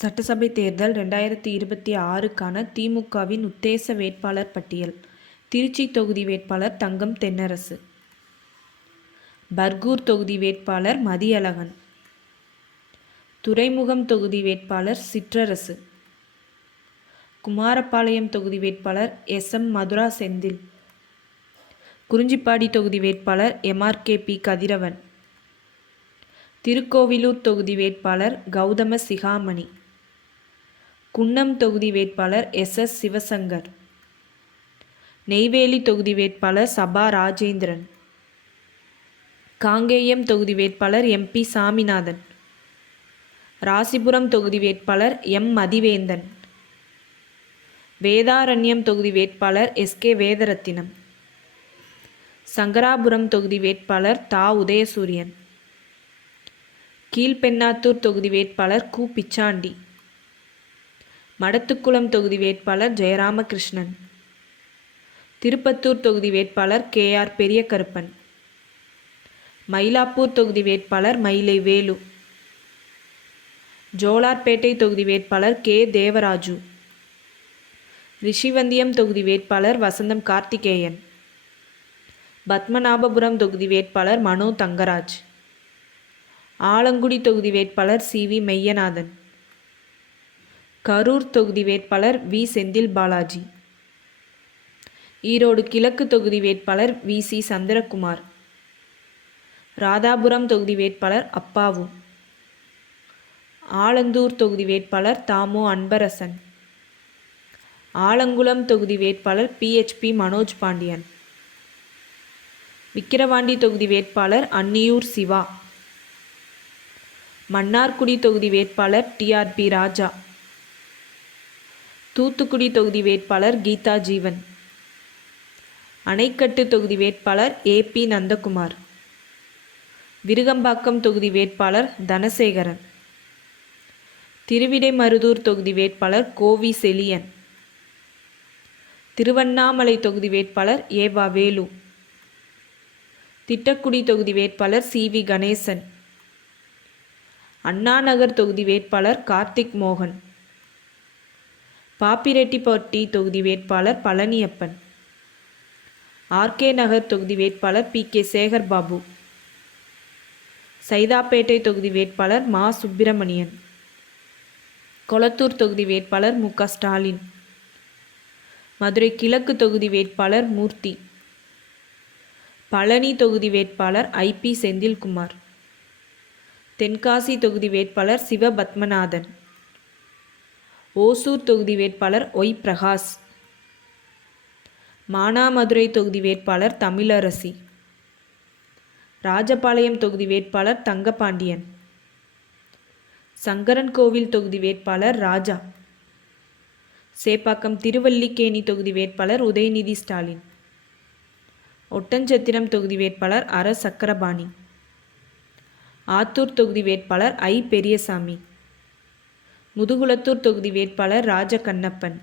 சட்டசபை தேர்தல் 2026க்கான திமுகவின் உத்தேச வேட்பாளர் பட்டியல். திருச்சி தொகுதி வேட்பாளர் தங்கம் தென்னரசு. பர்கூர் தொகுதி வேட்பாளர் மதியழகன். துறைமுகம் தொகுதி வேட்பாளர் சிற்றரசு. குமாரபாளையம் தொகுதி வேட்பாளர் SM மதுரா செந்தில். குறிஞ்சிப்பாடி தொகுதி வேட்பாளர் MRKP கதிரவன். திருக்கோவிலூர் தொகுதி வேட்பாளர் கௌதம சிகாமணி. குன்னம் தொகுதி வேட்பாளர் SS சிவசங்கர். நெய்வேலி தொகுதி வேட்பாளர் சபா ராஜேந்திரன். காங்கேயம் தொகுதி வேட்பாளர் MP சாமிநாதன். ராசிபுரம் தொகுதி வேட்பாளர் M மதிவேந்தன். வேதாரண்யம் தொகுதி வேட்பாளர் SK வேதரத்தினம். சங்கராபுரம் தொகுதி வேட்பாளர் தா உதயசூரியன். கீழ்பெண்ணாத்தூர் தொகுதி வேட்பாளர் கு பிச்சாண்டி. மடத்துக்குளம் தொகுதி வேட்பாளர் ஜெயராமகிருஷ்ணன். திருப்பத்தூர் தொகுதி வேட்பாளர் KR பெரியகருப்பன். மயிலாப்பூர் தொகுதி வேட்பாளர் மயிலை வேலு. ஜோலார்பேட்டை தொகுதி வேட்பாளர் K தேவராஜு. ரிஷிவந்தியம் தொகுதி வேட்பாளர் வசந்தம் கார்த்திகேயன். பத்மநாபபுரம் தொகுதி வேட்பாளர் மனோ தங்கராஜ். ஆலங்குடி தொகுதி வேட்பாளர் CV மெய்யநாதன். கரூர் தொகுதி வேட்பாளர் V செந்தில் பாலாஜி. ஈரோடு கிழக்கு தொகுதி வேட்பாளர் VC சந்திரகுமார். ராதாபுரம் தொகுதி வேட்பாளர் அப்பாவு. ஆலந்தூர் தொகுதி வேட்பாளர் தாமோ அன்பரசன். ஆலங்குளம் தொகுதி வேட்பாளர் PHP மனோஜ் பாண்டியன். விக்கிரவாண்டி தொகுதி வேட்பாளர் அன்னியூர் சிவா. மன்னார்குடி தொகுதி வேட்பாளர் TRP ராஜா. தூத்துக்குடி தொகுதி வேட்பாளர் கீதா ஜீவன். அணைக்கட்டு தொகுதி வேட்பாளர் AP நந்தகுமார். விருகம்பாக்கம் தொகுதி வேட்பாளர் தனசேகரன். திருவிடைமருதூர் தொகுதி வேட்பாளர் கோவி செலியன். திருவண்ணாமலை தொகுதி வேட்பாளர் ஏவா வேலு. திட்டக்குடி தொகுதி வேட்பாளர் CV கணேசன். அண்ணாநகர் தொகுதி வேட்பாளர் கார்த்திக் மோகன். பாப்பிரெட்டிப்பட்டி தொகுதி வேட்பாளர் பழனியப்பன். RK நகர் தொகுதி வேட்பாளர் PK சேகர் பாபு. சைதாப்பேட்டை தொகுதி வேட்பாளர் மா சுப்பிரமணியன். கொளத்தூர் தொகுதி வேட்பாளர் MK ஸ்டாலின். மதுரை கிழக்கு தொகுதி வேட்பாளர் மூர்த்தி. பழனி தொகுதி வேட்பாளர் IP செந்தில்குமார். தென்காசி தொகுதி வேட்பாளர் சிவபத்மநாதன். ஓசூர் தொகுதி வேட்பாளர் ஒய் பிரகாஷ். மானாமதுரை தொகுதி வேட்பாளர் தமிழரசி. ராஜபாளையம் தொகுதி வேட்பாளர் தங்கபாண்டியன். சங்கரன்கோவில் தொகுதி வேட்பாளர் ராஜா. சேப்பாக்கம் திருவல்லிக்கேணி தொகுதி வேட்பாளர் உதயநிதி ஸ்டாலின். ஒட்டன்சத்திரம் தொகுதி வேட்பாளர் அர சக்கரபாணி. ஆத்தூர் தொகுதி வேட்பாளர் I பெரியசாமி. முதுகுளத்தூர் தொகுதி வேட்பாளர் ராஜகண்ணப்பன்.